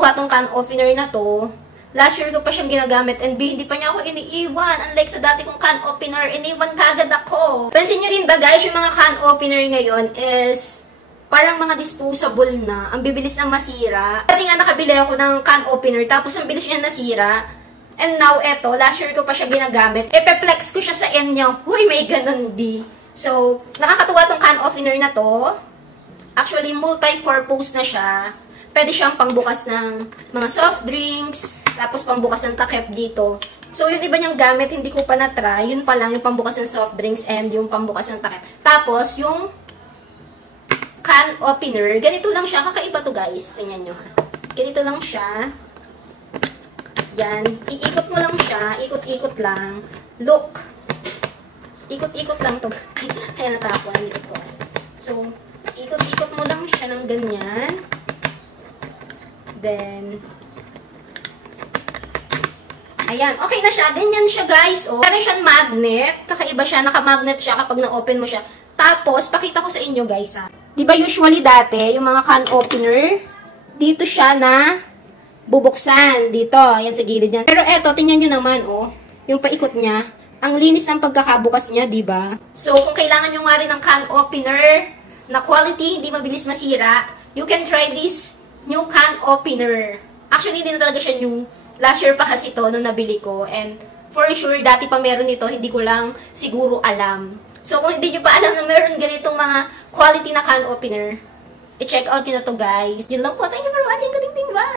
Nakakatuwa tong can opener na to. Last year ko pa siyang ginagamit and B, hindi pa niya ako iniiwan. Unlike sa dati kong can opener, iniwan kagad ako. Pansin nyo rin ba guys, yung mga can opener ngayon is parang mga disposable na. Ang bibilis na masira. Dati nga nakabili ako ng can opener, tapos ang bilis niya nasira. And now, eto, last year ko pa siya ginagamit. Epeplex ko siya sa end niya. Huy, may ganun di. So, nakakatuwa tong can opener na to. Actually, multi-purpose na siya. Pwede siyang pangbukas ng mga soft drinks, tapos pangbukas ng takip dito. So, yung iba niyang gamit, hindi ko pa na-try. Yun pa lang, yung pangbukas ng soft drinks and yung pangbukas ng takip. Tapos, yung can opener, ganito lang siya. Kakaiba to guys. Tingnan nyo ha. Ganito lang siya. Yan. Iikot mo lang siya. Ikot-ikot lang. Look. Ikot-ikot lang to. Ay, kaya natapon. So, ikot-ikot mo lang siya ng ganyan. Then, ayan. Okay na siya. Ganyan siya, guys. Oh. Meron siyang magnet. Kakaiba siya. Naka-magnet siya kapag na-open mo siya. Tapos, pakita ko sa inyo, guys, ha. Diba usually dati, yung mga can opener, dito siya na bubuksan. Dito. Ayan sa gilid niya. Pero eto, tingnan nyo naman, oh. Yung paikot niya. Ang linis ng pagkakabukas niya, diba? So, kung kailangan nyo nga rin ng can opener na quality, hindi mabilis masira, you can try this new can opener. Actually, hindi na talaga siya new. Last year pa kasi ito nung nabili ko. And for sure, dati pa meron nito, hindi ko lang siguro alam. So, kung hindi nyo pa alam na meron ganitong mga quality na can opener, i-check out nyo na to guys. Yun lang po. Thank you for watching. Kating-ting. Bye!